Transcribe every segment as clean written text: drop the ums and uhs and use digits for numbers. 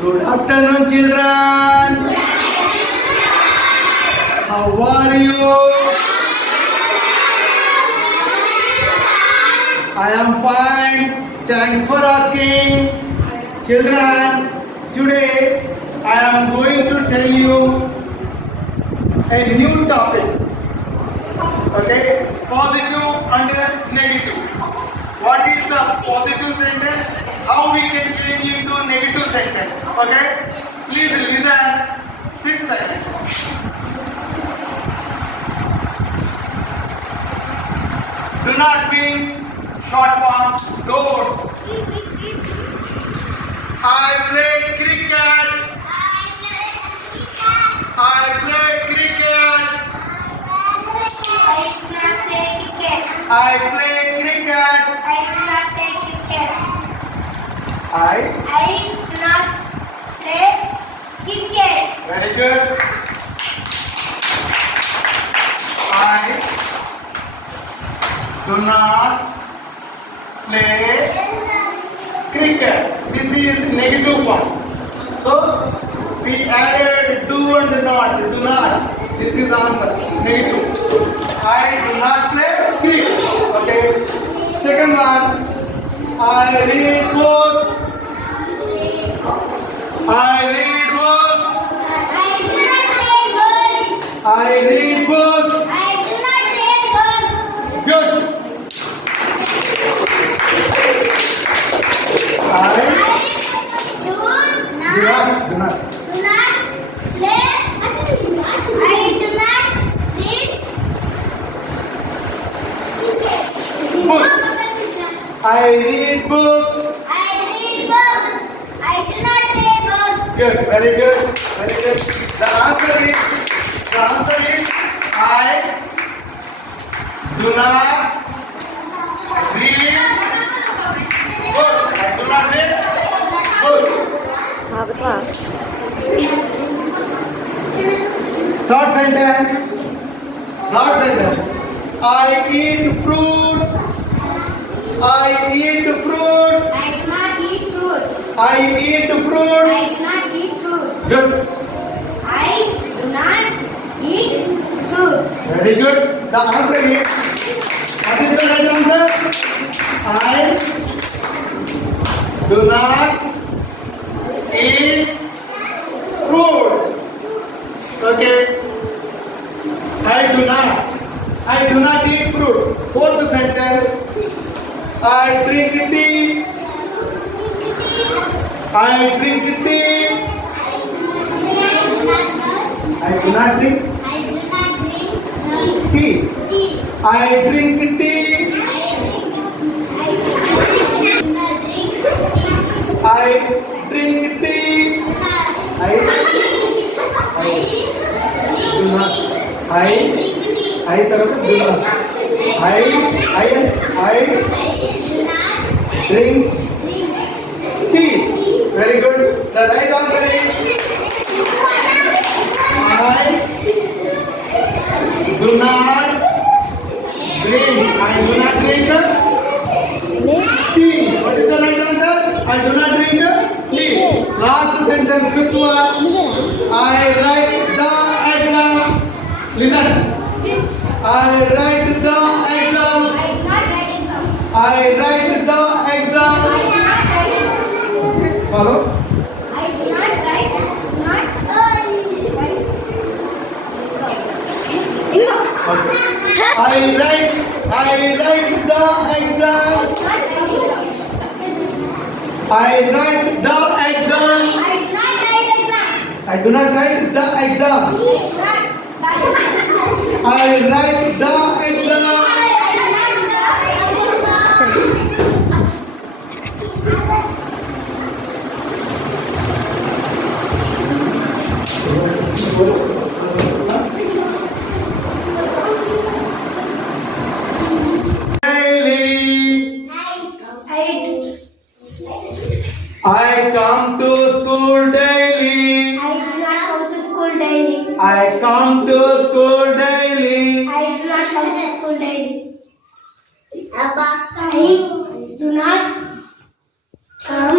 Good afternoon, children. How are you? I am fine. Thanks for asking. Children, today I am going to tell you a new topic. Okay? Positive and negative. What is the positive sentence? How we can change into negative sentence? Okay? Please listen. Sit silent. Do not means short form. Don't. I play cricket. I play cricket. I play cricket. I do not play cricket. Very good. I do not play cricket. This is negative form. So we added do and not. Do not. This is the answer. Negative. I do not play cricket. Okay. Second one. I read books. I read books. I read books. Good. I do not. I read books. I do not play books. Good, very good, very good. The answer is I do not read books. I do not read books. Third sentence. I eat fruits. I eat fruits. I do not eat fruit. I eat fruits. I do not eat fruit. Good. I do not eat fruit. Very good. The answer is, what is the right answer? I do not eat fruits. Okay. I do not eat fruits. Fourth sentence. I drink tea. I drink tea. I do not drink tea. I drink tea. I drink tea. Do not. I tarafta do not. I drink tea. Very good. The right answer is I do not drink. I do not drink tea. What is the right answer? I do not drink tea. Last sentence, fifth one. I write the exam. Listen. I write the exam. I write the exam. Okay, follow. I do not write, Okay. I write the exam. I write the exam. I do not write the exam. I write the exam. Daily. I come to school daily. I come to school daily. I do not come to school daily. I do not come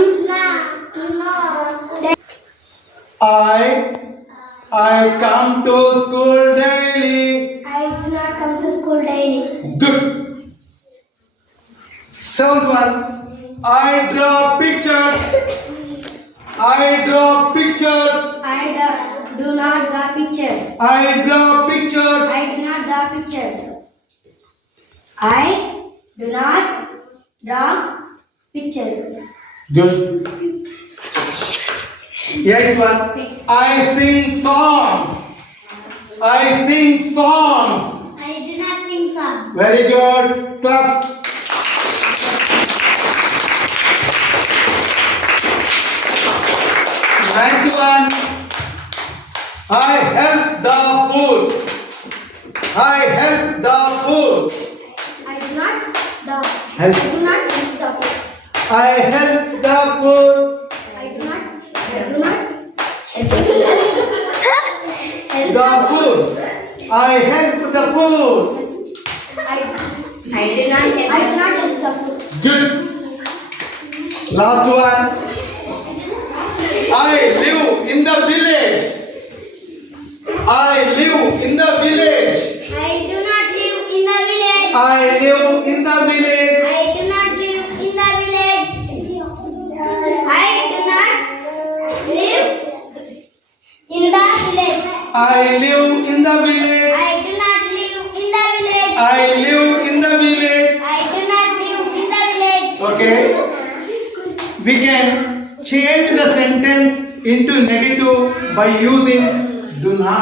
I come to school daily. I do not come to school daily. Good. Seventh one. I draw pictures. I draw pictures. Do not draw picture. I draw pictures. I do not draw picture. I do not draw picture. Good. Eighth one. I sing songs. I sing songs. I do not sing song. Very good. Claps. Ninth one. I help the food. I help the food. I do not the. Help. I do not eat the food. I help the food. I do not. I do not. The food. I help the food. I do not. I do not help the food. Good. Last one. I live in the village. I live in the village. I do not live in the village. I live in the village. I do not live in the village. I do not live in the village. I live in the village. I do not live in the village. I live in the village. I do not live in the village. Okay. We can change the sentence into negative by using do not.